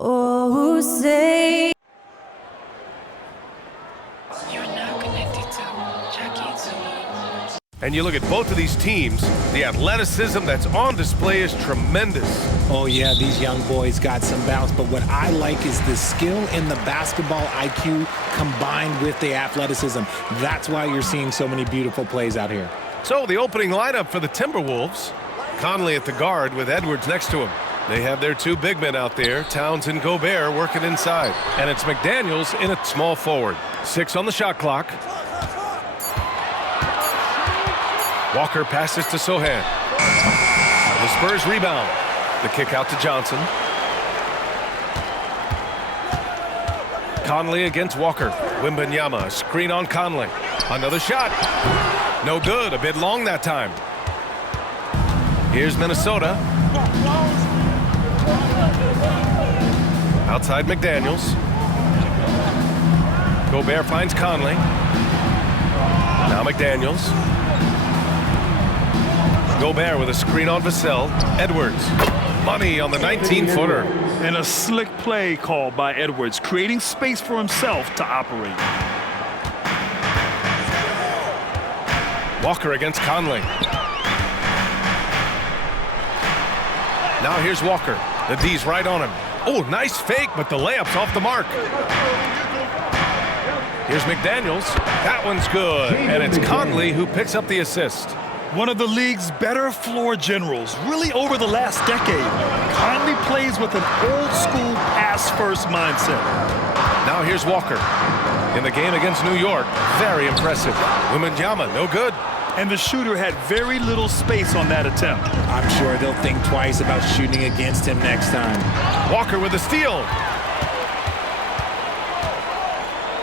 Oh, say. You're now connected to Jackie Zulu. And you look at both of these teams, the athleticism that's on display is tremendous. Oh, yeah, these young boys got some bounce, but what I like is the skill and the basketball IQ combined with the athleticism. That's why you're seeing so many beautiful plays out here. So the opening lineup for the Timberwolves, Conley at the guard with Edwards next to him. They have their two big men out there, Towns and Gobert, working inside. And it's McDaniels in at small forward. 6 on the shot clock. Walker passes to Sohan. The Spurs rebound. The kick out to Johnson. Conley against Walker. Wembanyama, screen on Conley. Another shot. No good, a bit long that time. Here's Minnesota. Outside McDaniels. Gobert finds Conley. Now McDaniels. Gobert with a screen on Vassell. Edwards. Money on the 19-footer. And a slick play called by Edwards, creating space for himself to operate. Walker against Conley. Now here's Walker. The D's right on him. Oh, nice fake, but the layup's off the mark. Here's McDaniels. That one's good. And it's Conley who picks up the assist. One of the league's better floor generals, really over the last decade. Conley plays with an old-school pass-first mindset. Now here's Walker. In the game against New York, very impressive. Wembanyama, no good. And the shooter had very little space on that attempt. I'm sure they'll think twice about shooting against him next time. Walker with the steal.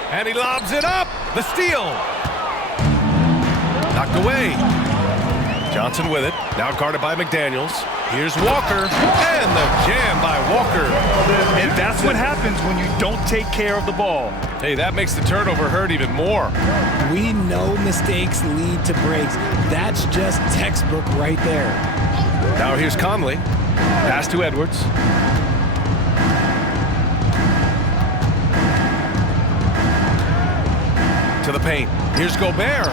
And he lobs it up. The steal. Knocked away. Johnson with it. Now guarded by McDaniels. Here's Walker. And the jam by Walker. And that's what happens when you don't take care of the ball. Hey, that makes the turnover hurt even more. We know mistakes lead to breaks. That's just textbook right there. Now here's Conley. Pass to Edwards. To the paint. Here's Gobert.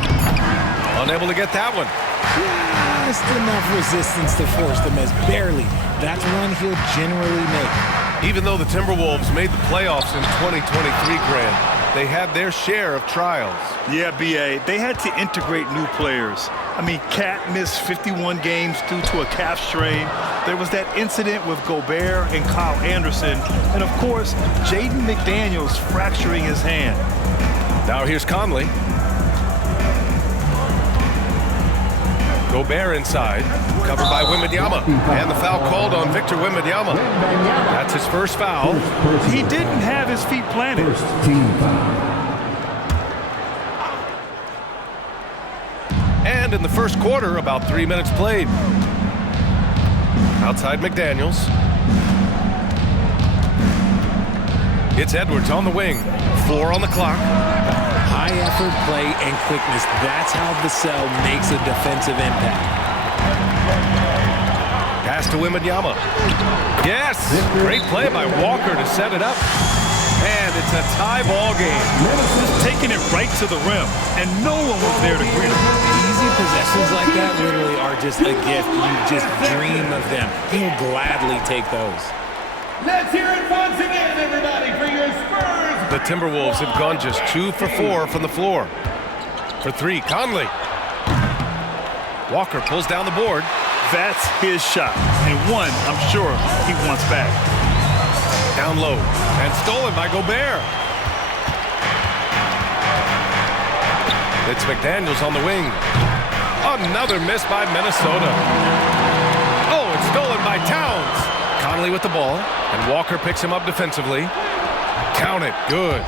Unable to get that one. Just enough resistance to force the miss. Barely. That's one he'll generally make. Even though the Timberwolves made the playoffs in 2023, Grant, they had their share of trials. Yeah, B.A., they had to integrate new players. I mean, Cat missed 51 games due to a calf strain. There was that incident with Gobert and Kyle Anderson. And, of course, Jaden McDaniels fracturing his hand. Now here's Conley. Gobert inside, covered by Wembanyama, and the foul called on Victor Wembanyama. That's his first foul. He didn't have his feet planted. First team foul. And in the first quarter, about 3 minutes played. Outside McDaniels. It's Edwards on the wing. 4 on the clock. High effort play and quickness. That's how Vassell makes a defensive impact. Pass to Wembanyama. Yes! Great play by Walker to set it up. And it's a tie ball game. Just taking it right to the rim, and no one was there to greet him. Easy possessions like that literally are just a gift. You just dream of them. He'll gladly take those. Let's hear it once again, everybody, for your Spurs. The Timberwolves have gone just 2 for 4 from the floor. For 3, Conley. Walker pulls down the board. That's his shot, and one I'm sure he wants back. Down low, and stolen by Gobert. It's McDaniels on the wing. Another miss by Minnesota. Oh, it's stolen by Towns. Conley with the ball, and Walker picks him up defensively. Count it. Good.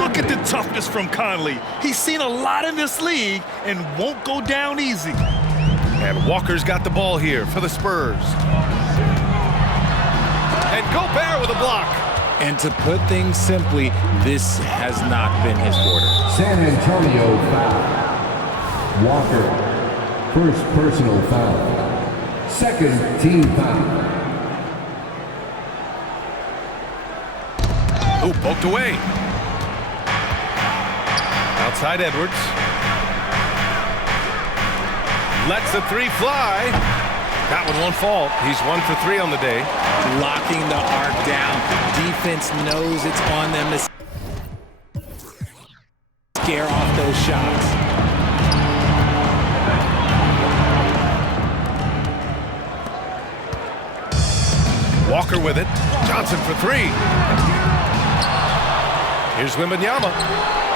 Look at the toughness from Conley. He's seen a lot in this league and won't go down easy. And Walker's got the ball here for the Spurs. And Gobert with a block. And to put things simply, this has not been his quarter. San Antonio foul. Walker, first personal foul. Second team foul. Ooh, poked away. Outside Edwards. Lets the three fly. That one won't fall. He's 1 for 3 on the day. Locking the arc down. Defense knows it's on them to scare off those shots. Walker with it. Johnson for 3. Here's Wembanyama.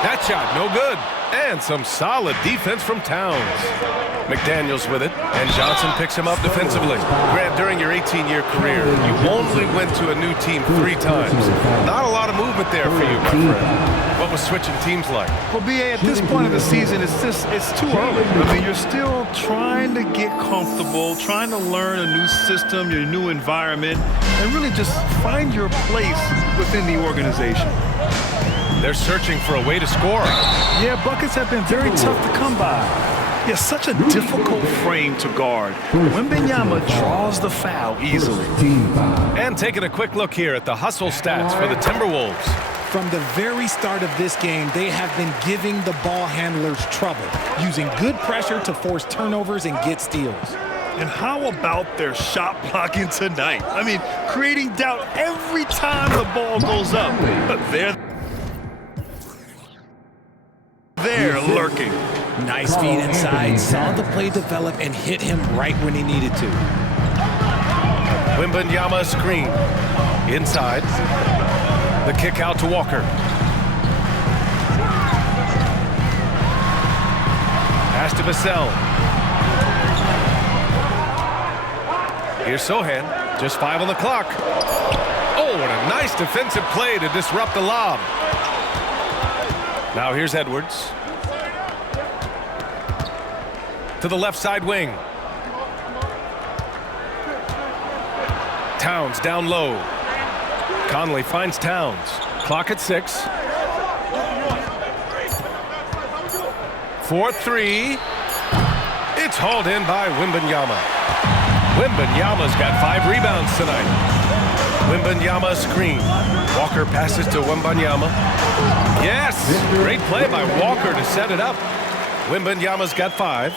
That shot, no good. And some solid defense from Towns. McDaniels with it, and Johnson picks him up defensively. Grant, during your 18-year career, you only went to a new team 3 times. Not a lot of movement there for you, my friend. What was switching teams like? Well, B.A., at this point of the season, it's too early. I mean, you're still trying to get comfortable, trying to learn a new system, your new environment, and really just find your place within the organization. They're searching for a way to score. Yeah, buckets have been very tough to come by. Yeah, such a difficult frame to guard. Wembanyama draws the foul easily. And taking a quick look here at the hustle stats for the Timberwolves. From the very start of this game, they have been giving the ball handlers trouble, using good pressure to force turnovers and get steals. And how about their shot blocking tonight? I mean, creating doubt every time the ball goes up. But they're lurking. Nice feed inside, saw the play develop and hit him right when he needed to. Wembanyama screen. Inside. The kick out to Walker. Pass to Vassell. Here's Sohan. Just 5 on the clock. Oh, and a nice defensive play to disrupt the lob. Now here's Edwards. To the left side wing. Towns down low. Conley finds Towns. Clock at 6. 4-3. It's hauled in by Wembanyama. Wembanyama's got 5 rebounds tonight. Wembanyama screen. Walker passes to Wembanyama. Yes! Great play by Walker to set it up. Wembanyama's got 5.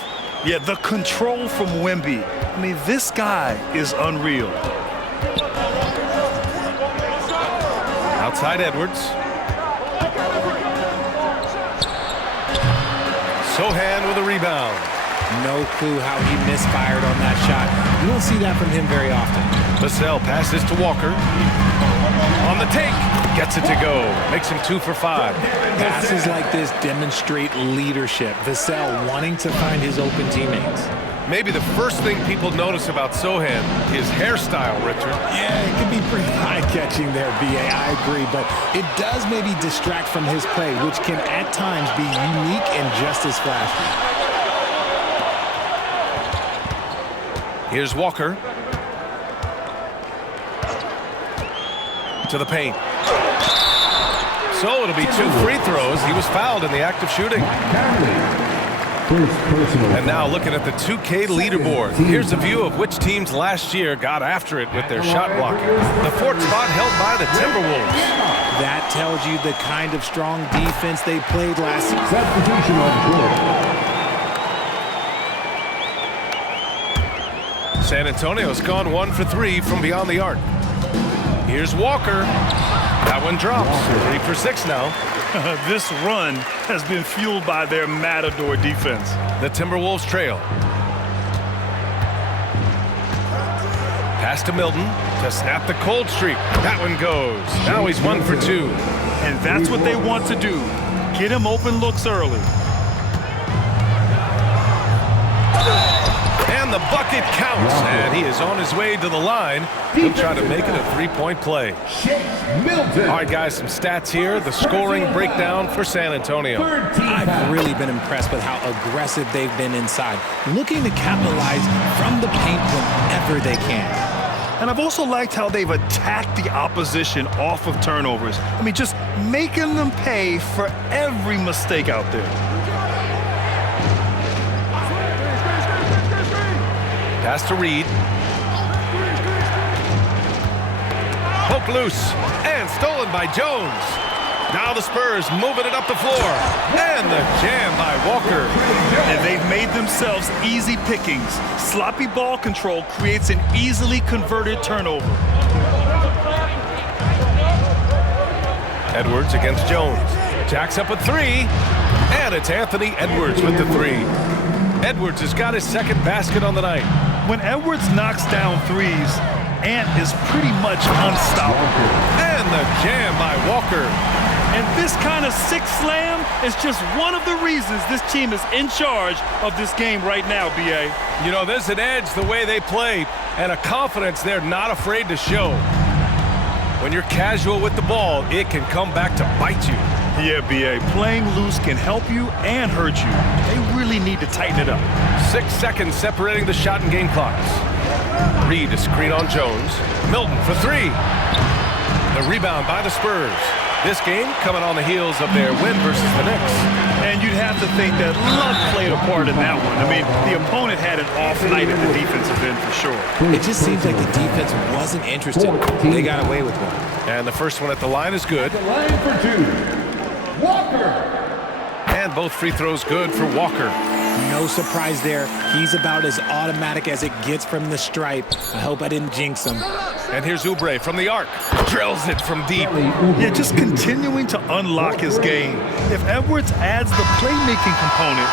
Yeah, the control from Wemby. I mean, this guy is unreal. Outside Edwards. Sohan with a rebound. No clue how he misfired on that shot. You don't see that from him very often. Vassell passes to Walker. On the take. Gets it to go. Makes him 2 for 5. Passes like this demonstrate leadership. Vassell wanting to find his open teammates. Maybe the first thing people notice about Sohan, his hairstyle, Richard. Yeah, it can be pretty eye-catching there, B.A. I agree, but it does maybe distract from his play, which can at times be unique and just as flashy. Here's Walker. To the paint. So it'll be 2 free throws. He was fouled in the act of shooting. And now looking at the 2K leaderboard. Here's a view of which teams last year got after it with their shot blocking. The 4th spot held by the Timberwolves. That tells you the kind of strong defense they played last season. San Antonio's gone 1 for 3 from beyond the arc. Here's Walker. That one drops. 3 for 6 now. This run has been fueled by their Matador defense. The Timberwolves trail. Pass to Milton to snap the cold streak. That one goes. Now he's 1 for 2. And that's what they want to do. Get him open looks early. And the bucket counts. And he is on his way to the line. He'll try to make it a 3-point play. All right, guys, some stats here. The scoring breakdown for San Antonio. I've really been impressed with how aggressive they've been inside, looking to capitalize from the paint whenever they can. And I've also liked how they've attacked the opposition off of turnovers. I mean, just making them pay for every mistake out there. Pass to Reed. Poked loose and stolen by Jones. Now the Spurs moving it up the floor. And the jam by Walker. And they've made themselves easy pickings. Sloppy ball control creates an easily converted turnover. Edwards against Jones. Jacks up a three. And it's Anthony Edwards with the three. Edwards has got his second basket on the night. When Edwards knocks down threes, Ant is pretty much unstoppable. And the jam by Walker. And this kind of six slam is just one of the reasons this team is in charge of this game right now, B.A. You know, there's an edge the way they play and a confidence they're not afraid to show. When you're casual with the ball, it can come back to bite you. Yeah, B.A. Playing loose can help you and hurt you. They really need to tighten it up. 6 seconds separating the shot and game clocks. Reed to screen on Jones. Milton for three. The rebound by the Spurs. This game coming on the heels of their win versus the Knicks. And you'd have to think that luck played a part in that one. I mean, the opponent had an off night at the defensive end for sure. It just seems like the defense wasn't interested. They got away with one. And the first one at the line is good. The line for two. Walker. And both free throws good for Walker. No surprise there. He's about as automatic as it gets from the stripe. I hope I didn't jinx him. And here's Oubre from the arc. Drills it from deep. Yeah, just continuing to unlock his game. If Edwards adds the playmaking component,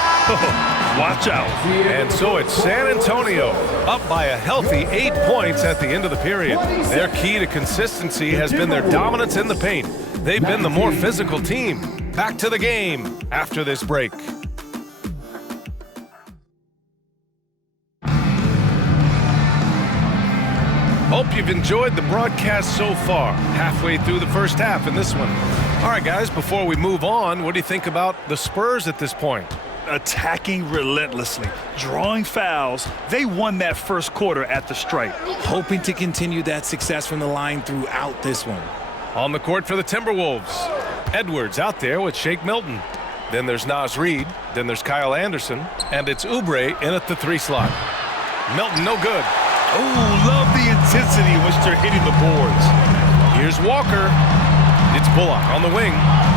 watch out. And so it's San Antonio up by a healthy 8 points at the end of the period. Their key to consistency has been their dominance in the paint. They've been the more physical team. Back to the game after this break. Hope you've enjoyed the broadcast so far. Halfway through the first half in this one. All right, guys, before we move on, what do you think about the Spurs at this point? Attacking relentlessly, drawing fouls. They won that first quarter at the stripe. Hoping to continue that success from the line throughout this one. On the court for the Timberwolves. Edwards out there with Shake Milton. Then there's Naz Reid. Then there's Kyle Anderson. And it's Oubre in at the three slot. Milton no good. Oh, love the intensity in which they're hitting the boards. Here's Walker. It's Bullock on the wing.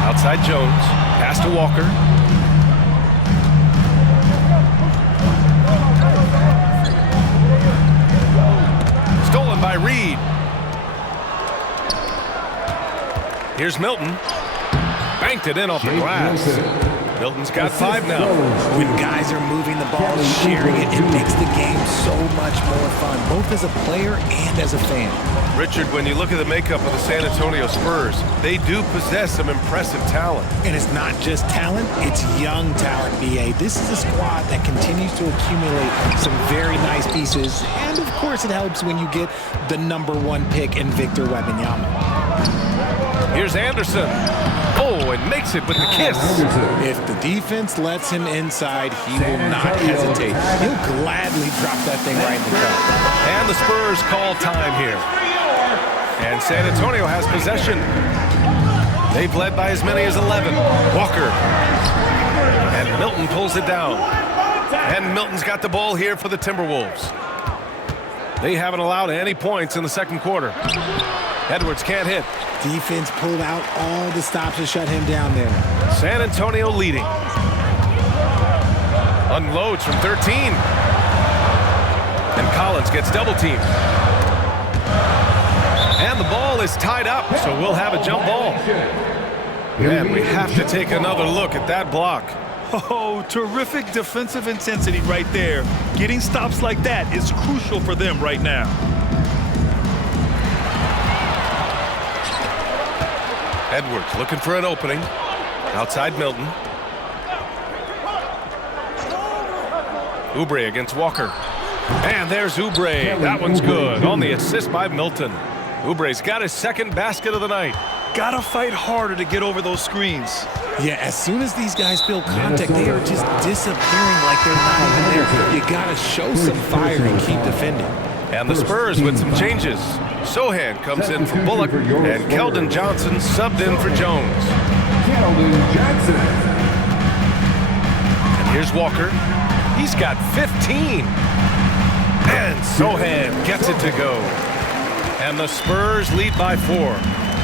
Outside Jones. Pass to Walker. Stolen by Reed. Here's Milton. Banked it in off the glass. Milton's got 5 now. When guys are moving the ball, sharing it, it makes the game so much more fun, both as a player and as a fan. Richard, when you look at the makeup of the San Antonio Spurs, they do possess some impressive talent. And it's not just talent, it's young talent, B.A. This is a squad that continues to accumulate some very nice pieces. And, of course, it helps when you get the #1 pick in Victor Wembanyama. Here's Anderson. Oh, and makes it with the kiss. If the defense lets him inside, he will not hesitate. He'll gladly drop that thing right in the cup. And the Spurs call time here. And San Antonio has possession. They've led by as many as 11. Walker. And Milton pulls it down. And Milton's got the ball here for the Timberwolves. They haven't allowed any points in the second quarter. Edwards can't hit. Defense pulled out all the stops to shut him down there. San Antonio leading. Unloads from 13. And Collins gets double teamed. And the ball is tied up, so we'll have a jump ball. And we have to take another look at that block. Oh, terrific defensive intensity right there. Getting stops like that is crucial for them right now. Edwards looking for an opening. Outside Milton. Oubre against Walker. And there's Oubre. That one's good. On the assist by Milton. Oubre's got his second basket of the night. Gotta fight harder to get over those screens. Yeah, as soon as these guys feel contact, they are just disappearing like they're not even there. You gotta show some fire and keep defending. And the Spurs with some changes. Sohan comes in for Bullock, and Keldon Johnson subbed in for Jones. Keldon Johnson. And here's Walker. He's got 15. And Sohan gets it to go. And And the Spurs lead by 4.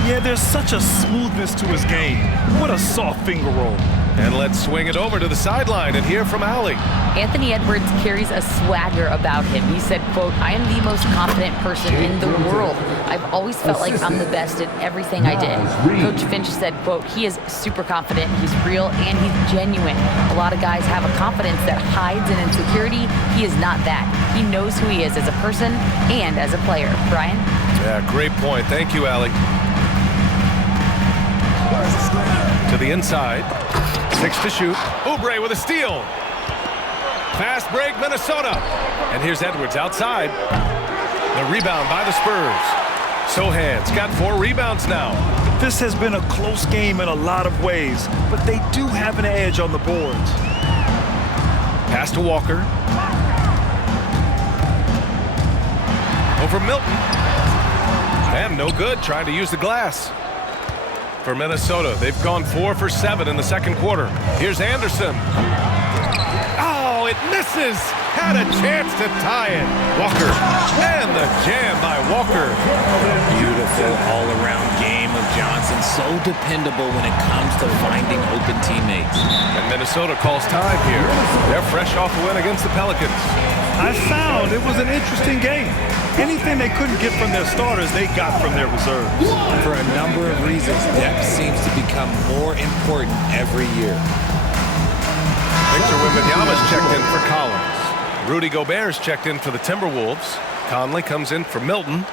Yeah, there's such a smoothness to his game. What a soft finger roll. And let's swing it over to the sideline and hear from Allie. Anthony Edwards carries a swagger about him. He said, quote, "I am the most confident person in the world. I've always felt like I'm the best at everything I did." Coach Finch said, quote, "He is super confident, he's real, and he's genuine. A lot of guys have a confidence that hides in insecurity. He is not that. He knows who he is as a person and as a player." Brian? Yeah, great point. Thank you, Allie. To the inside. 6 to shoot. Oubre with a steal. Fast break, Minnesota. And here's Edwards outside. The rebound by the Spurs. Sohan's got 4 rebounds now. This has been a close game in a lot of ways, but they do have an edge on the boards. Pass to Walker. Over Milton. And no good, trying to use the glass. For Minnesota, they've gone 4 for 7 in the second quarter. Here's Anderson. Oh, it misses. Had a chance to tie it. Walker. And the jam by Walker. Beautiful all-around game of Johnson. So dependable when it comes to finding open teammates. And Minnesota calls time here. They're fresh off a win against the Pelicans. I found it was an interesting game. Anything they couldn't get from their starters, they got from their reserves. For a number of reasons, depth seems to become more important every year. Victor Wembanyama's checked in for Collins. Rudy Gobert's checked in for the Timberwolves. Conley comes in for Milton.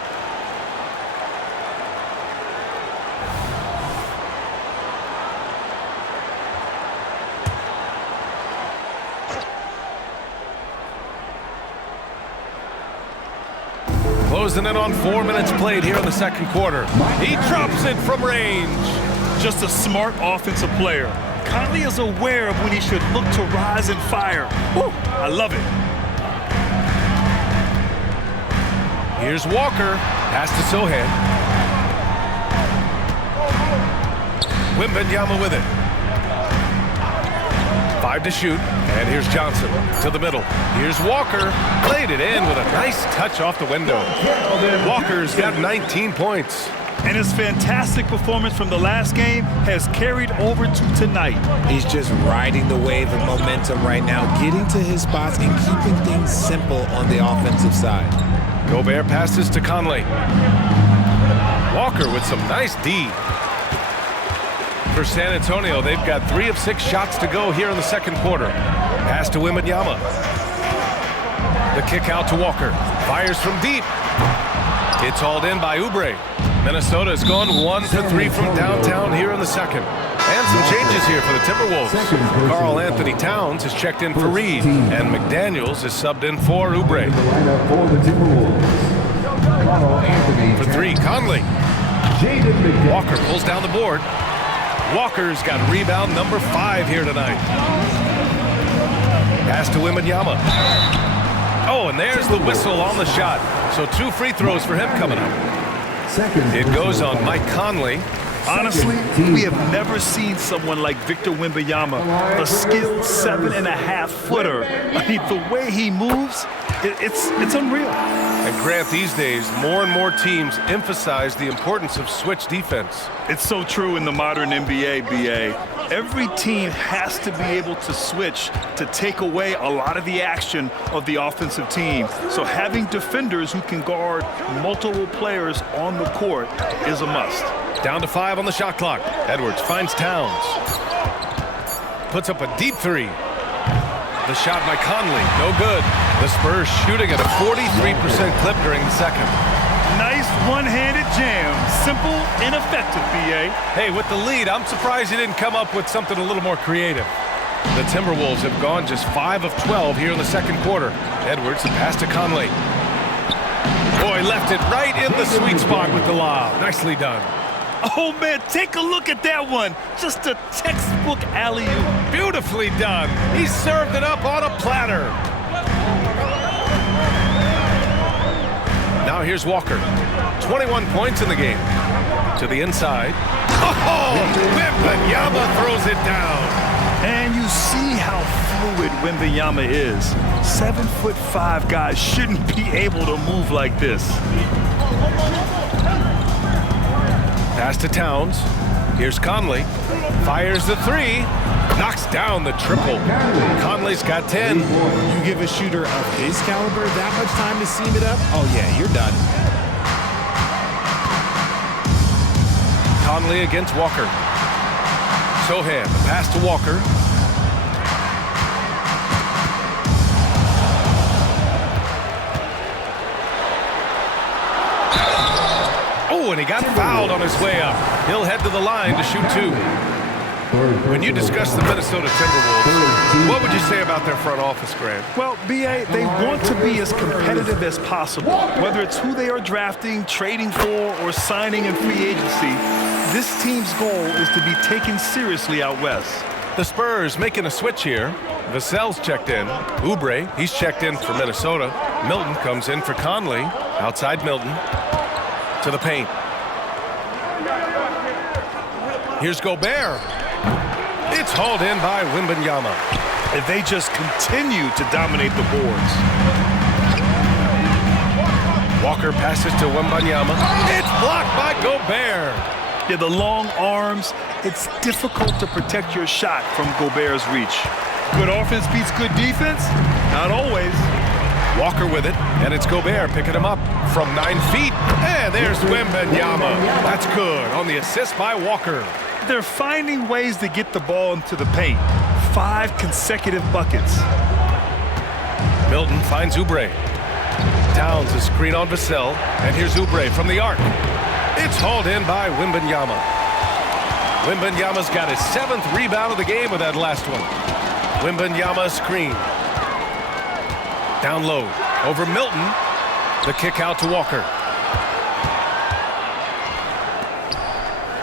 Closing in on 4 minutes played here in the second quarter. He drops it from range. Just a smart offensive player. Conley is aware of when he should look to rise and fire. Woo, I love it. Here's Walker. Pass to Sohan. Wembanyama with it. 5 to shoot. And here's Johnson to the middle. Here's Walker. Played it in with a nice touch off the window. Walker's got 19 points. And his fantastic performance from the last game has carried over to tonight. He's just riding the wave of momentum right now, getting to his spots and keeping things simple on the offensive side. Gobert passes to Conley. Walker with some nice D. For San Antonio, they've got 3 of 6 shots to go here in the second quarter. Pass to Wembanyama. The kick out to Walker. Fires from deep. It's hauled in by Oubre. Minnesota's gone 1 for 3 from downtown here in the second. And some changes here for the Timberwolves. Karl Anthony Towns is checked in for Reed. And McDaniels is subbed in for Oubre. For 3, Conley. Walker pulls down the board. Walker's got rebound number 5 here tonight. Pass to Wembanyama. Oh, and there's the whistle on the shot. So 2 free throws for him coming up. It goes on Mike Conley. Honestly, we have never seen someone like Victor Wembanyama, a skilled 7.5-footer. I mean, the way he moves, it's unreal. And Grant, these days, more and more teams emphasize the importance of switch defense. It's so true in the modern NBA, BA. Every team has to be able to switch to take away a lot of the action of the offensive team. So having defenders who can guard multiple players on the court is a must. Down to 5 on the shot clock. Edwards finds Towns. Puts up a deep 3. The shot by Conley, no good. The Spurs shooting at a 43% clip during the second. Nice one-handed jam. Simple and effective, BA. Hey, with the lead, I'm surprised he didn't come up with something a little more creative. The Timberwolves have gone just 5 of 12 here in the second quarter. Edwards, the pass to Conley. Boy, left it right in the sweet spot with the lob. Nicely done. Oh, man, take a look at that one. Just a textbook alley-oop. Beautifully done. He served it up on a platter. Now here's Walker. 21 points in the game. To the inside. Oh, Wembanyama throws it down. And you see how fluid Wembanyama is. 7'5" guys shouldn't be able to move like this. Pass to Towns. Here's Conley. Fires the three. Knocks down the triple. Conley's got 10. You give a shooter of his caliber that much time to seam it up, oh yeah, you're done. Conley against Walker. Sohan, the pass to Walker. Oh, and he got fouled on his way up. He'll head to the line to shoot two. When you discuss the Minnesota Timberwolves, what would you say about their front office, Grant? Well, B.A., they want to be as competitive as possible. Whether it's who they are drafting, trading for, or signing in free agency, this team's goal is to be taken seriously out west. The Spurs making a switch here. Vassell's checked in. Oubre, he's checked in for Minnesota. Milton comes in for Conley. Outside Milton. To the paint. Here's Gobert. It's hauled in by Wembanyama. And they just continue to dominate the boards. Walker passes to Wembanyama. It's blocked by Gobert. Yeah, the long arms, it's difficult to protect your shot from Gobert's reach. Good offense beats good defense? Not always. Walker with it, and it's Gobert picking him up from 9 feet. And there's Wembanyama. That's good on the assist by Walker. They're finding ways to get the ball into the paint. 5 consecutive buckets. Milton finds Oubre. Towns a screen on Vassell, and here's Oubre from the arc. It's hauled in by Wembanyama. Wembanyama's got his 7th rebound of the game with that last one. Wembanyama screen. Down low, over Milton. The kick out to Walker.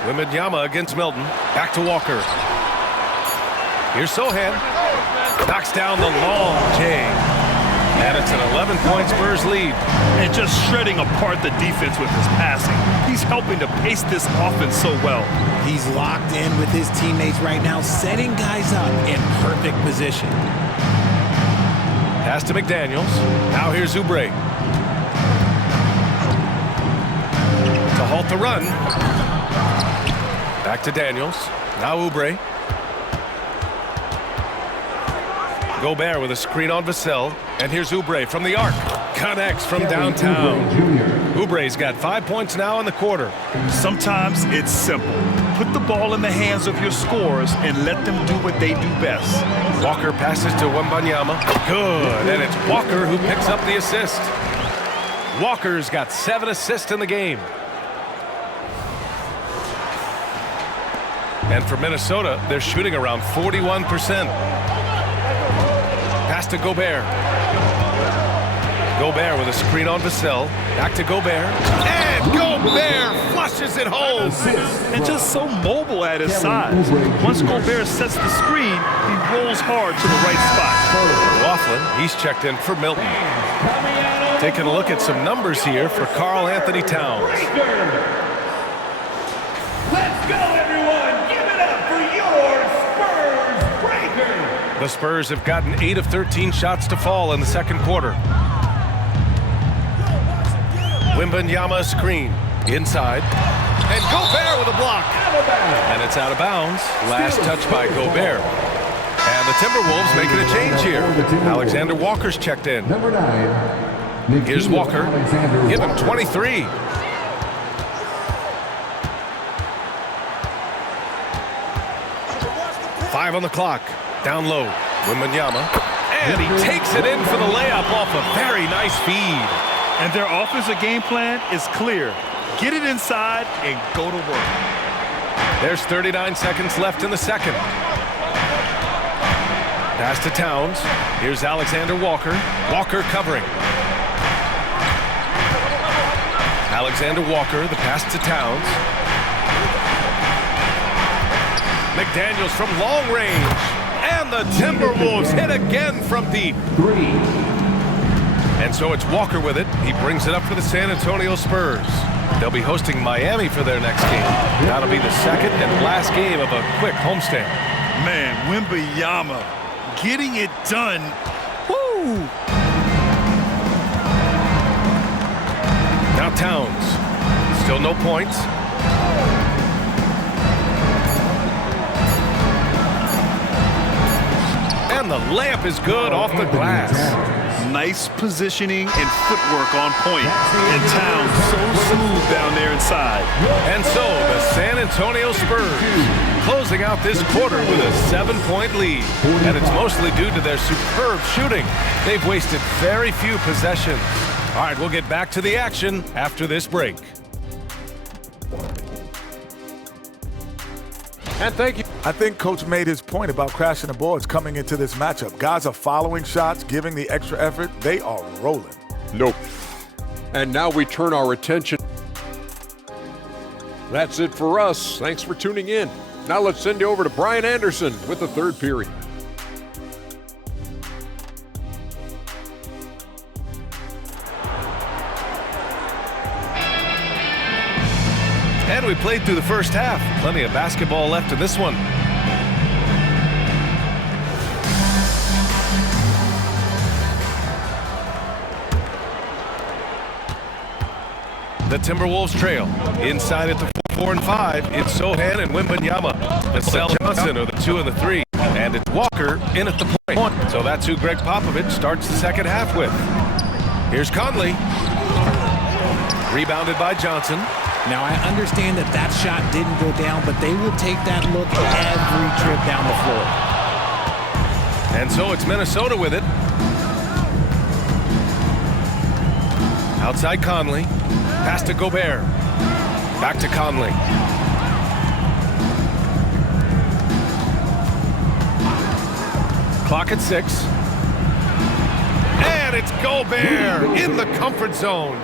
Wembanyama against Milton. Back to Walker. Here's Sohan. Knocks down the long J. And it's an 11-point Spurs lead. And just shredding apart the defense with his passing. He's helping to pace this offense so well. He's locked in with his teammates right now, setting guys up in perfect position. Pass to McDaniels. Now here's Oubre. To halt the run. Back to Daniels. Now Oubre. Gobert with a screen on Vassell. And here's Oubre from the arc. Connects from downtown. Oubre's got 5 points now in the quarter. Sometimes it's simple. Put the ball in the hands of your scorers and let them do what they do best. Walker passes to Wembanyama. Good. And it's Walker who picks up the assist. Walker's got 7 assists in the game. And for Minnesota, they're shooting around 41%. Pass to Gobert. Gobert with a screen on Vassell. Back to Gobert. And Gobert flushes it home. And just so mobile at his size. Once Gobert sets the screen, he rolls hard to the right spot. Laughlin, he's checked in for Milton. Taking a look at some numbers here for Karl Anthony Towns. Let's go, everyone! Give it up for your Spurs Breaker! The Spurs have gotten 8 of 13 shots to fall in the second quarter. Wembanyama screen inside, and Gobert with a block, and it's out of bounds. Last touch by Gobert, and the Timberwolves making a change here. Alexander Walker's checked in. Number 9. Here's Walker. Give him 23. Five on the clock. Down low. Wembanyama, and he takes it in for the layup off a very nice feed. And their offensive game plan is clear. Get it inside and go to work. There's 39 seconds left in the second. Pass to Towns. Here's Alexander Walker. Walker covering. Alexander Walker, the pass to Towns. McDaniels from long range. And the Timberwolves hit again from deep. 3. And so it's Walker with it. He brings it up for the San Antonio Spurs. They'll be hosting Miami for their next game. That'll be the second and last game of a quick homestand. Man, Wembanyama getting it done. Woo! Now Towns. Still no points. And the layup is good off the glass. Nice positioning and footwork on point. And Towns so smooth down there inside. And so the San Antonio Spurs closing out this quarter with a 7-point lead. And it's mostly due to their superb shooting. They've wasted very few possessions. All right, we'll get back to the action after this break. And thank you. I think Coach made his point about crashing the boards coming into this matchup. Guys are following shots, giving the extra effort. They are rolling. Nope. And now we turn our attention. That's it for us. Thanks for tuning in. Now let's send you over to Brian Anderson with the third period. And we played through the first half. Plenty of basketball left in this one. The Timberwolves trail. Inside at the 4 and 5, it's Sohan and Wembanyama. Vassell Johnson are the 2 and the 3. And it's Walker in at the point. So that's who Greg Popovich starts the second half with. Here's Conley. Rebounded by Johnson. Now, I understand that that shot didn't go down, but they will take that look every trip down the floor. And so it's Minnesota with it. Outside Conley. Pass to Gobert. Back to Conley. Clock at 6. And it's Gobert in the comfort zone.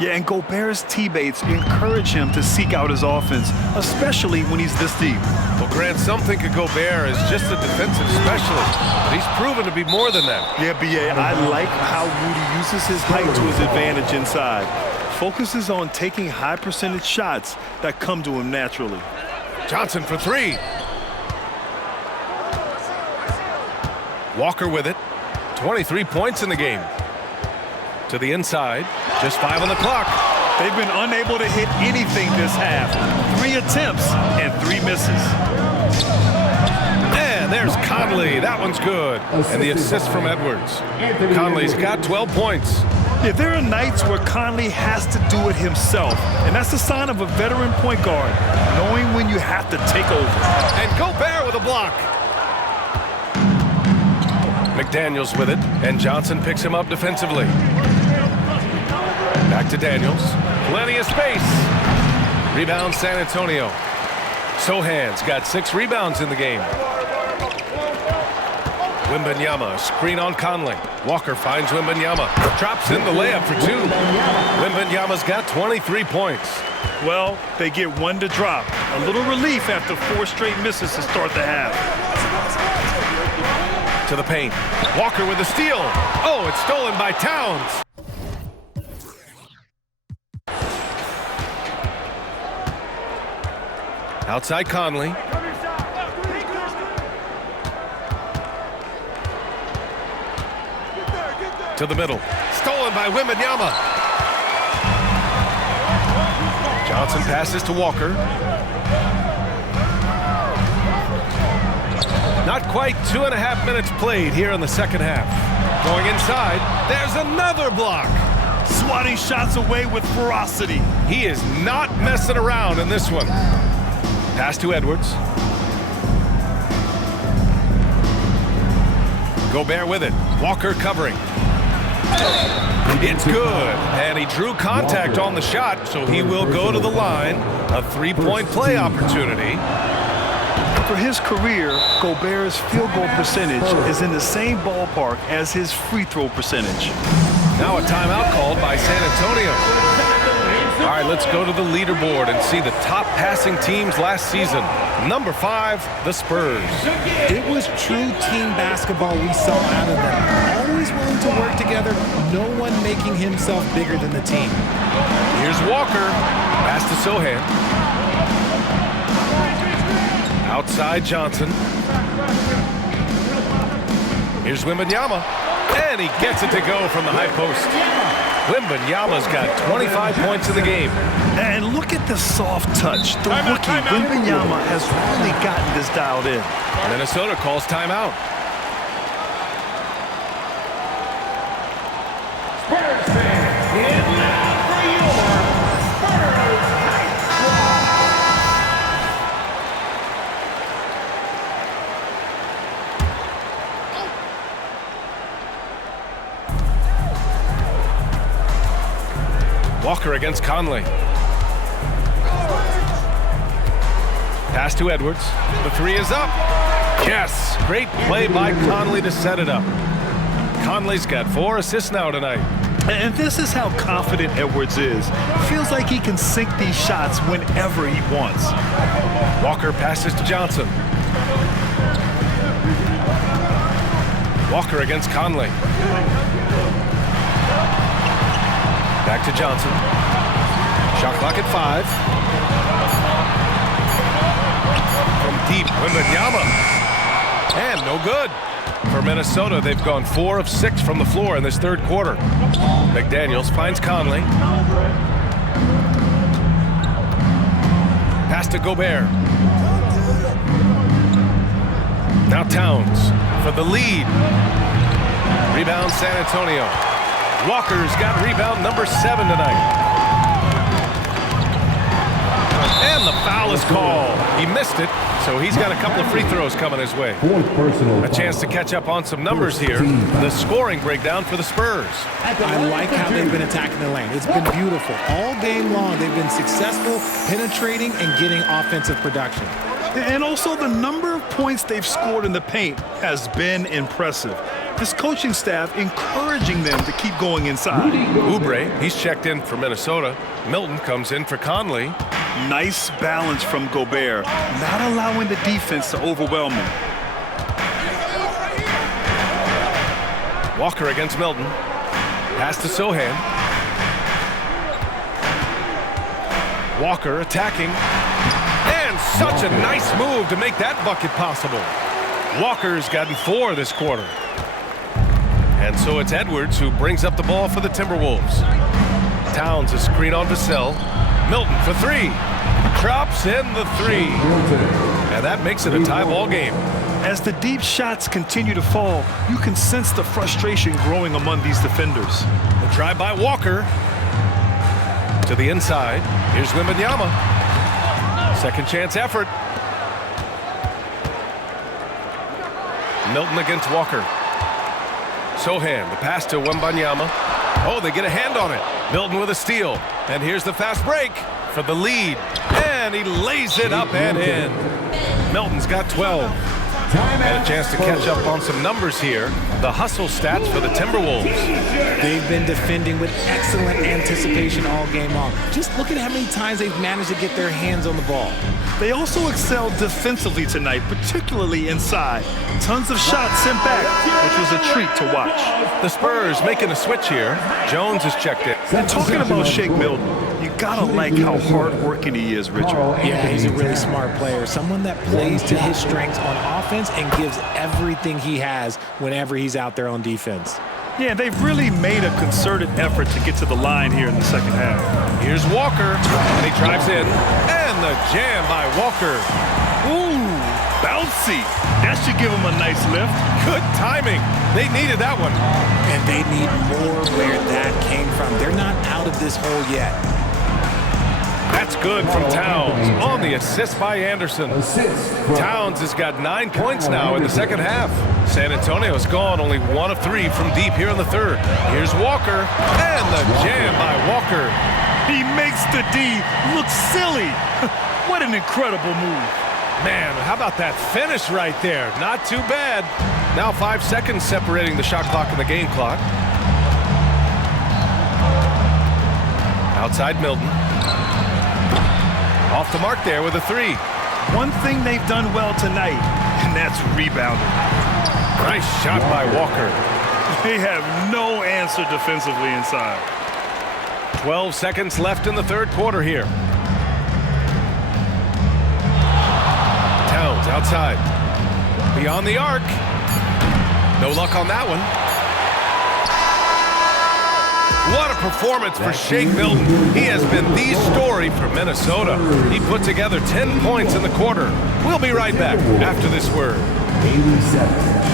Yeah, and Gobert's teammates encourage him to seek out his offense, especially when he's this deep. Well, Grant, some think of Gobert as just a defensive specialist, but he's proven to be more than that. Yeah, B.A., I like how Rudy uses his height to his advantage inside. Focuses on taking high percentage shots that come to him naturally. Johnson for 3. Walker with it. 23 points in the game. To the inside. Just 5 on the clock. They've been unable to hit anything this half. 3 attempts and 3 misses. And there's Conley. That one's good. And the assist from Edwards. Conley's got 12 points. Yeah, there are nights where Conley has to do it himself. And that's the sign of a veteran point guard, knowing when you have to take over. And Gobert with a block. McDaniels with it. And Johnson picks him up defensively. Back to Daniels. Plenty of space. Rebound San Antonio. Sohan's got 6 rebounds in the game. Wembanyama, screen on Conley. Walker finds Wembanyama. Drops in the layup for 2. Wembanyama's got 23 points. Well, they get 1 to drop. A little relief after 4 straight misses to start the half. To the paint. Walker with the steal. Oh, it's stolen by Towns. Outside Conley. To the middle. Stolen by Wembanyama. Johnson passes to Walker. Not quite 2.5 minutes played here in the second half. Going inside, there's another block. Swatting shots away with ferocity. He is not messing around in this one. Pass to Edwards. Gobert with it. Walker covering. It's good. And he drew contact on the shot, so he will go to the line. A 3-point play opportunity. For his career, Gobert's field goal percentage is in the same ballpark as his free throw percentage. Now a timeout called by San Antonio. All right, let's go to the leaderboard and see the top passing teams last season. Number 5, the Spurs. It was true team basketball we saw out of them. Always willing to work together, no one making himself bigger than the team. Here's Walker. Pass to Sohan. Outside Johnson. Here's Wembanyama. And he gets it to go from the high post. Wembanyama's got 25 points in the game. And look at the soft touch. The rookie, Wembanyama, has really gotten this dialed in. Minnesota calls timeout. Spurs fans, get loud for your Spurs Night Walker against Conley. Pass to Edwards. The three is up. Yes, great play by Conley to set it up. Conley's got 4 assists now tonight. And this is how confident Edwards is. Feels like he can sink these shots whenever he wants. Walker passes to Johnson. Walker against Conley. Back to Johnson. Shot clock at 5. From deep, Wembanyama. And no good. For Minnesota, they've gone 4 of 6 from the floor in this third quarter. McDaniels finds Conley. Pass to Gobert. Now Towns for the lead. Rebound San Antonio. Walker's got rebound number 7 tonight. And the foul is called. He missed it, so he's got a couple of free throws coming his way. A chance to catch up on some numbers here. The scoring breakdown for the Spurs. I like how they've been attacking the lane. It's been beautiful. All game long, they've been successful penetrating and getting offensive production. And also the number of points they've scored in the paint has been impressive. This coaching staff encouraging them to keep going inside. Oubre, he's checked in for Minnesota. Milton comes in for Conley. Nice balance from Gobert, not allowing the defense to overwhelm him. Walker against Milton. Pass to Sohan. Walker attacking. And such a nice move to make that bucket possible. Walker's gotten 4 this quarter. And so it's Edwards who brings up the ball for the Timberwolves. Towns a screen on Vassell. Milton for 3. Drops in the 3. And that makes it a tie ball game. As the deep shots continue to fall, you can sense the frustration growing among these defenders. The drive by Walker. To the inside. Here's Wembanyama. Second chance effort. Milton against Walker. Sohan, the pass to Wembanyama. Oh, they get a hand on it. Milton with a steal. And here's the fast break for the lead. And he lays it up and in. Milton's got 12. And a chance to catch up on some numbers here. The hustle stats for the Timberwolves. They've been defending with excellent anticipation all game long. Just look at how many times they've managed to get their hands on the ball. They also excelled defensively tonight, particularly inside. Tons of shots sent back, which was a treat to watch. The Spurs making a switch here. Jones is checked in. And talking about Shake Milton, you gotta like how hard-working he is, Richard. Yeah, he's a really smart player. Someone that plays to his strengths on offense and gives everything he has whenever he's out there on defense. Yeah, they've really made a concerted effort to get to the line here in the second half. Here's Walker, and he drives in. And the jam by Walker. Ooh, bouncy. That should give him a nice lift. Good timing. They needed that one. And they need more where that came from. They're not out of this hole yet. That's good from Towns on the assist by Anderson. Towns has got 9 points now in the second half. San Antonio's gone only 1 of 3 from deep here in the third. Here's Walker, and the jam by Walker. He makes the D look silly. What an incredible move. Man, how about that finish right there? Not too bad. Now 5 seconds separating the shot clock and the game clock. Outside Milton. Off the mark there with a 3. One thing they've done well tonight, and that's rebounding. Nice shot by Walker. They have no answer defensively inside. 12 seconds left in the third quarter here. Towns outside. Beyond the arc. No luck on that one. What a performance for Shake Milton. He has been the story for Minnesota. He put together 10 points in the quarter. We'll be right back after this word. 87.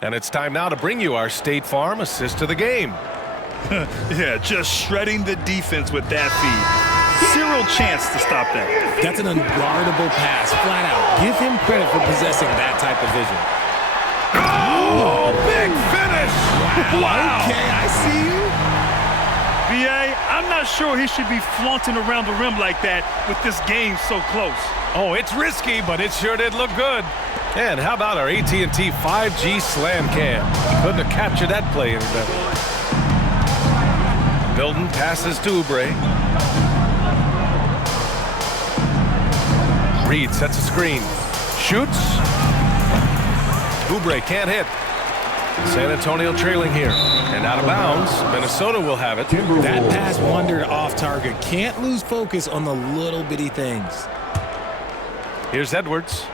And it's time now to bring you our State Farm assist of the game. Yeah, just shredding the defense with that feed. Zero chance to stop that. That's an unguardable pass, flat out. Give him credit for possessing that type of vision. Oh, big finish! Wow. Okay, I see you. BA, I'm not sure he should be flaunting around the rim like that with this game so close. Oh, it's risky, but it sure did look good. And how about our AT&T 5G Slam Cam? Couldn't have captured that play any better. Milton passes to Oubre. Reed sets a screen. Shoots. Oubre can't hit. San Antonio trailing here. And out of bounds. Minnesota will have it. That pass wandered off target. Can't lose focus on the little bitty things. Here's Edwards.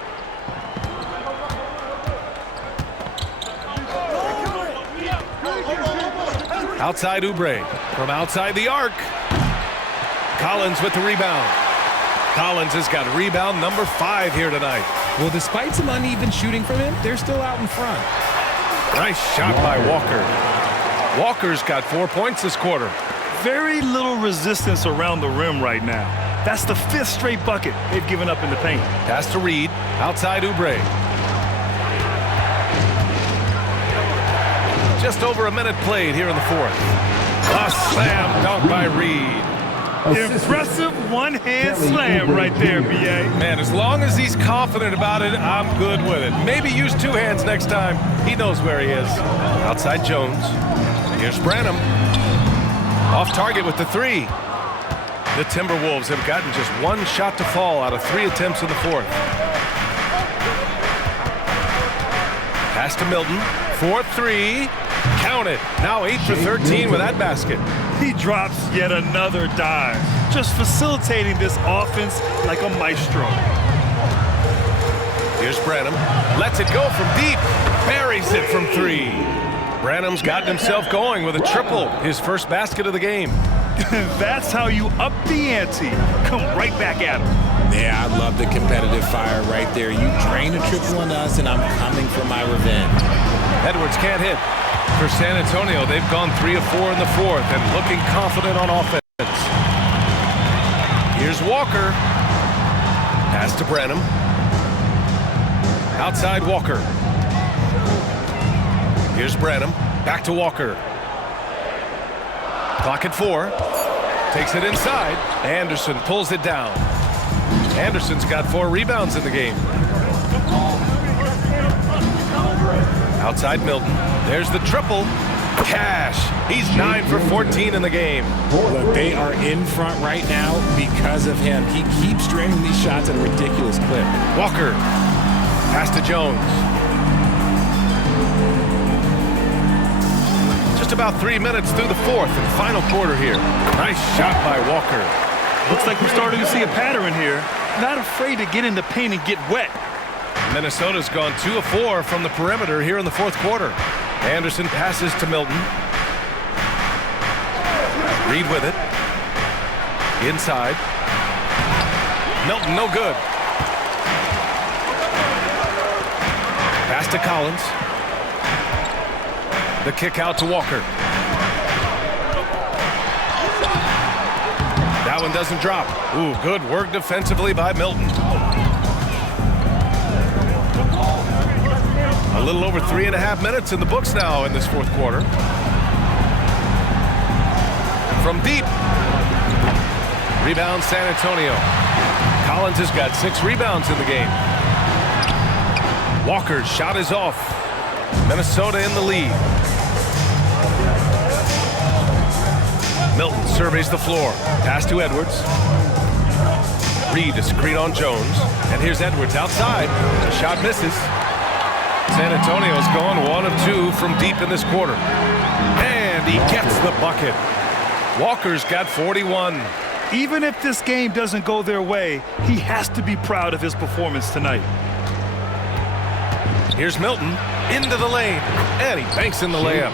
Outside Oubre. From outside the arc. Collins with the rebound. Collins has got rebound number 5 here tonight. Well, despite some uneven shooting from him, they're still out in front. Nice shot by Walker. Walker's got 4 points this quarter. Very little resistance around the rim right now. That's the 5th straight bucket they've given up in the paint. Pass to Reed. Outside Oubre. Just over a minute played here in the 4th. A slam dunk by Reed. Impressive one-hand slam right there, B.A. Man, as long as he's confident about it, I'm good with it. Maybe use 2 hands next time. He knows where he is. Outside Jones. Here's Branham. Off target with the 3. The Timberwolves have gotten just 1 shot to fall out of 3 attempts in the 4th. Pass to Milton. 4-3. Count it. Now 8 for 13 with that basket. He drops yet another dive, just facilitating this offense like a maestro. Here's Branham. Lets it go from deep. Buries it from 3. Branham's gotten himself going with a triple, his first basket of the game. That's how you up the ante. Come right back at him. Yeah, I love the competitive fire right there. You drain a triple on us, and I'm coming for my revenge. Edwards can't hit. For San Antonio, they've gone 3 of 4 in the 4th and looking confident on offense. Here's Walker. Pass to Branham. Outside Walker. Here's Branham. Back to Walker. Clock at 4. Takes it inside. Anderson pulls it down. Anderson's got 4 rebounds in the game. Outside Milton. There's the triple. Cash. He's 9 for 14 in the game. Look, they are in front right now because of him. He keeps draining these shots at a ridiculous clip. Walker. Pass to Jones. Just about 3 minutes through the 4th and final quarter here. Nice shot by Walker. Looks like we're starting to see a pattern here. Not afraid to get in the paint and get wet. Minnesota's gone 2 of 4 from the perimeter here in the 4th quarter. Anderson passes to Milton. Reed with it. Inside. Milton, no good. Pass to Collins. The kick out to Walker. That one doesn't drop. Ooh, good work defensively by Milton. A little over 3.5 minutes in the books now in this 4th quarter. From deep. Rebound San Antonio. Collins has got 6 rebounds in the game. Walker's shot is off. Minnesota in the lead. Milton surveys the floor. Pass to Edwards. Reed to screen on Jones. And here's Edwards outside. The shot misses. San Antonio's gone 1 of 2 from deep in this quarter. And he gets the bucket. Walker's got 41. Even if this game doesn't go their way, he has to be proud of his performance tonight. Here's Milton into the lane, and he banks in the layup.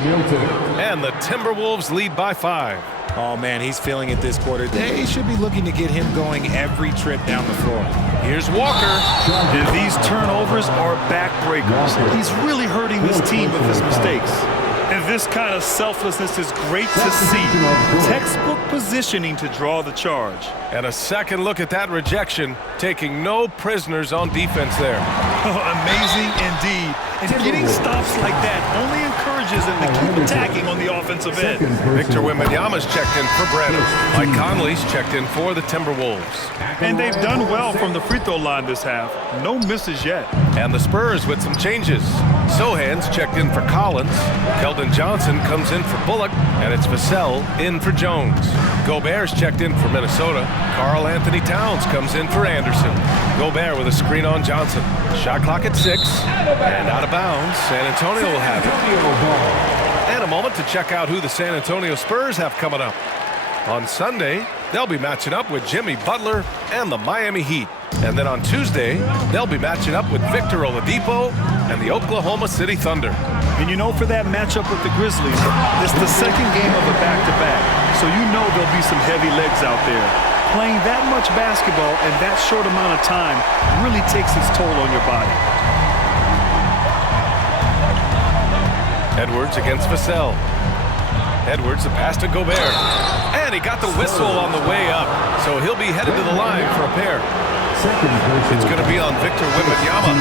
And the Timberwolves lead by 5. Oh, man, he's feeling it this quarter. They should be looking to get him going every trip down the floor. Here's Walker. And these turnovers are backbreakers. He's really hurting this team with his mistakes. And this kind of selflessness is great to see. Textbook positioning to draw the charge. And a second look at that rejection, taking no prisoners on defense there. Amazing indeed. And getting stops like that only encourages him to keep attacking on the offensive end. Victor Wembanyama's checked in for Brandon. Mike Conley's checked in for the Timberwolves. And they've done well from the free throw line this half. No misses yet. And the Spurs with some changes. Sohan's checked in for Collins. Keldon Johnson comes in for Bullock. And it's Vassell in for Jones. Gobert's checked in for Minnesota. Karl Anthony Towns comes in for Anderson. Gobert with a screen on Johnson. Shot clock at 6. And out of bounds. San Antonio will have it. And a moment to check out who the San Antonio Spurs have coming up. On Sunday, they'll be matching up with Jimmy Butler and the Miami Heat. And then on Tuesday, they'll be matching up with Victor Oladipo and the Oklahoma City Thunder. And you know, for that matchup with the Grizzlies, it's the second game of a back-to-back. So you know there'll be some heavy legs out there. Playing that much basketball in that short amount of time really takes its toll on your body. Edwards against Vassell. Edwards, the pass to Gobert. And he got the whistle on the way up. So he'll be headed to the line for a pair. It's going to be on Victor Wembanyama.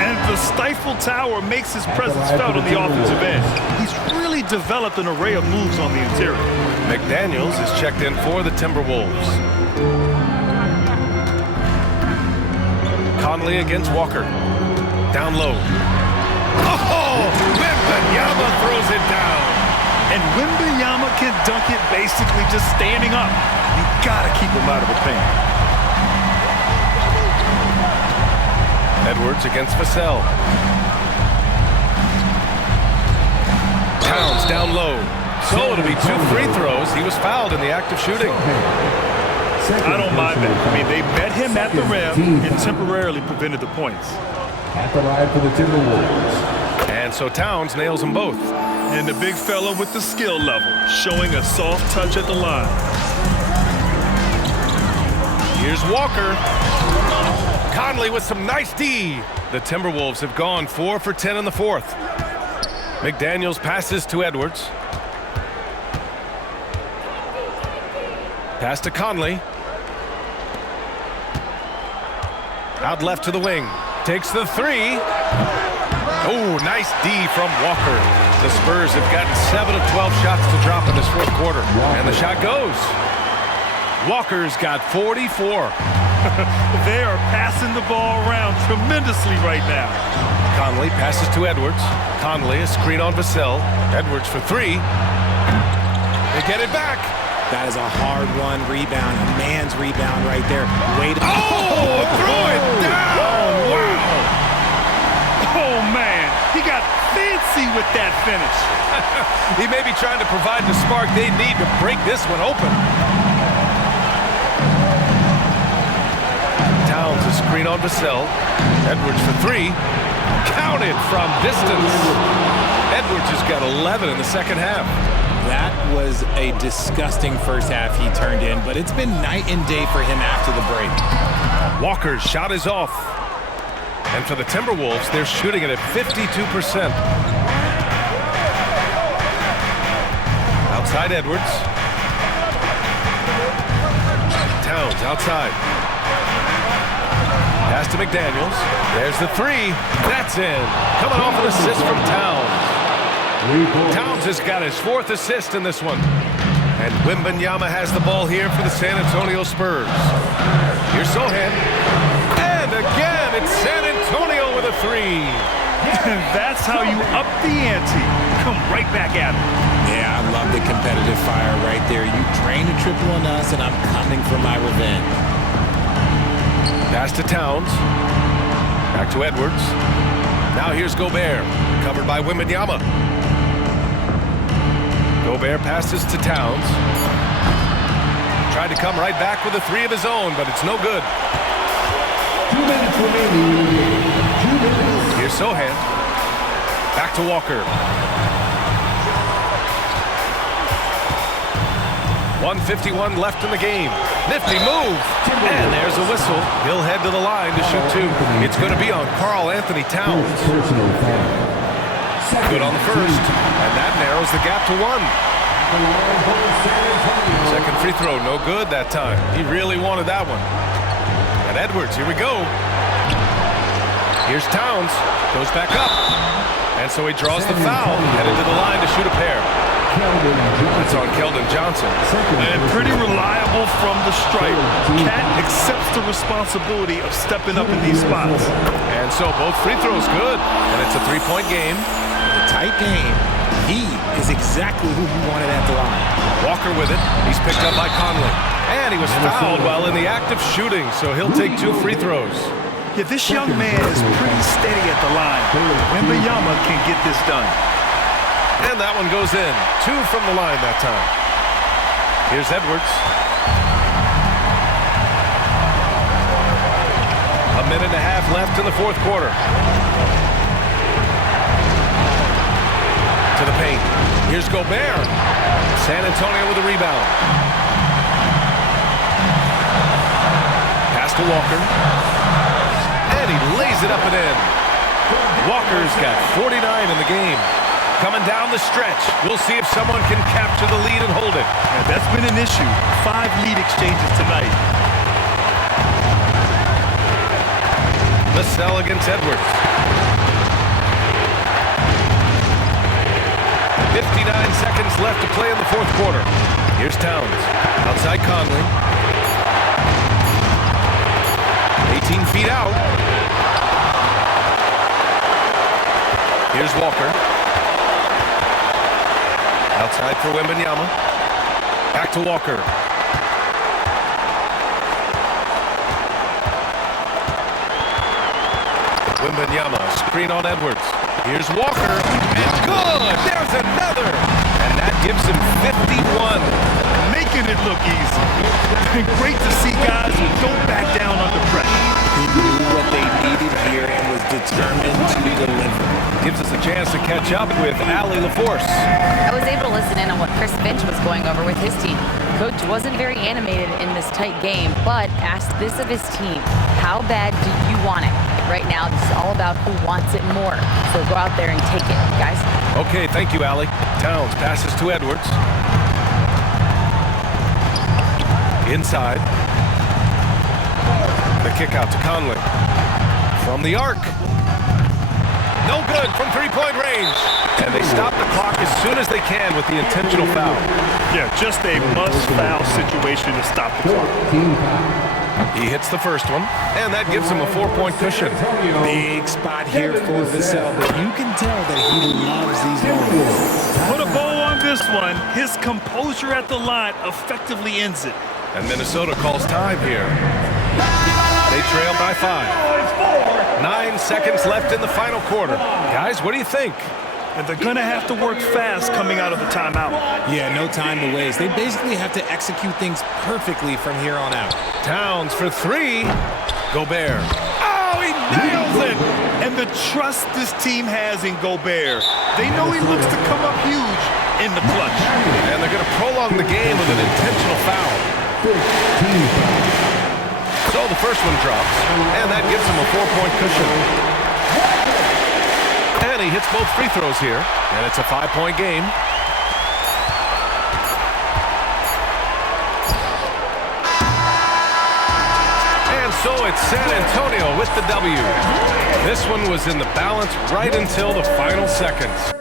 And the Stifle Tower makes his presence felt on the offensive end. He's really developed an array of moves on the interior. McDaniels is checked in for the Timberwolves. Conley against Walker. Down low. Oh! Wembanyama throws it down. And Wembanyama can dunk it basically just standing up. You gotta keep him out of the paint. Edwards against Vassell. Towns down low. So it'll be 2 free throws. He was fouled in the act of shooting. I don't mind that. I mean, they met him at the rim and temporarily prevented the points. At the line for the Timberwolves. And so Towns nails them both. And the big fella with the skill level, showing a soft touch at the line. Here's Walker. Conley with some nice D. The Timberwolves have gone 4 for 10 in the fourth. McDaniels passes to Edwards. Pass to Conley. Out left to the wing. Takes the 3. Oh, nice D from Walker. The Spurs have gotten 7 of 12 shots to drop in this fourth quarter. And the shot goes. Walker's got 44. They are passing the ball around tremendously right now. Conley passes to Edwards. Conley, a screen on Vassell. Edwards for 3. They get it back. That is a hard-won rebound. A man's rebound right there. Wait. Oh, throw it down. Wow. Oh, man. He got fancy with that finish. He may be trying to provide the spark they need to break this one open. Towns, a screen on Vassell. Edwards for 3. Counted from distance. Edwards has got 11 in the second half. That was a disgusting first half he turned in, but it's been night and day for him after the break. Walker's shot is off. And for the Timberwolves, they're shooting it at 52%. Outside Edwards. Towns outside. Pass to McDaniels. There's the 3. That's in. Coming off an assist from Towns. Towns has got his 4th assist in this one. And Wembanyama has the ball here for the San Antonio Spurs. Here's Sohan. And again, it's San Antonio with a 3. That's how you up the ante. Come right back at it. Yeah, I love the competitive fire right there. You drain a triple on us, and I'm coming for my revenge. Pass to Towns. Back to Edwards. Now here's Gobert. Covered by Wembanyama. Gobert passes to Towns. Tried to come right back with a three of his own, but it's no good. 2 minutes remaining. 2 minutes. Here's Sohan. Back to Walker. 1:51 left in the game. Nifty move. And there's a whistle. He'll head to the line to shoot two. It's going to be on Karl Anthony Towns. Good on the first. And that narrows the gap to one. Second free throw, no good that time. He really wanted that one. And Edwards, here we go. Here's Towns. Goes back up. And so he draws the foul. Headed to the line to shoot a pair. That's on Keldon Johnson. And pretty reliable from the stripe. Cat accepts the responsibility of stepping up in these spots. And so both free throws good. And it's a three-point game. A tight game. He is exactly who he wanted at the line. Walker with it. He's picked up by Conley. And he was fouled while in the act of shooting, so he'll take two free throws. Yeah, this young man is pretty steady at the line. Wembanyama can get this done. And that one goes in. Two from the line that time. Here's Edwards. A minute and a half left in the fourth quarter. To the paint. Here's Gobert. San Antonio with a rebound. Pass to Walker. And he lays it up and in. Walker's got 49 in the game. Coming down the stretch. We'll see if someone can capture the lead and hold it. And that's been an issue. 5 lead exchanges tonight. Vassell against Edwards. 59 seconds left to play in the fourth quarter. Here's Towns. Outside Conley. 18 feet out. Here's Walker. Outside for Wembanyama. Back to Walker. Wembanyama, screen on Edwards. Here's Walker, and good! There's another! And that gives him 51. Making it look easy. Great to see guys who don't back down under pressure. He knew what they needed here and was determined to deliver. Gives us a chance to catch up with Allie LaForce. I was able to listen in on what Chris Finch was going over with his team. Coach wasn't very animated in this tight game, but asked this of his team: how bad do you want it? Right now, this is all about who wants it more. So go out there and take it, guys. Okay, thank you, Allie. Towns passes to Edwards. Inside. The kick out to Conley. From the arc. No good from three-point range. And they stop the clock as soon as they can with the intentional foul. Yeah, just a must-foul situation to stop the clock. He hits the first one, and that gives him a 4-point cushion. Big spot here for Vassell, but you can tell that he loves these moments. Put a bow on this one. His composure at the line effectively ends it. And Minnesota calls time here. They trail by 5. 9 seconds left in the final quarter. Guys, what do you think? And they're going to have to work fast coming out of the timeout. Yeah, no time to waste. They basically have to execute things perfectly from here on out. Towns for 3. Gobert. Oh, he nails it! And the trust this team has in Gobert. They know he looks to come up huge in the clutch. And they're going to prolong the game with an intentional foul. So the first one drops, and that gives him a 4-point cushion. And he hits both free throws here, and it's a 5-point game. And so it's San Antonio with the W. This one was in the balance right until the final seconds.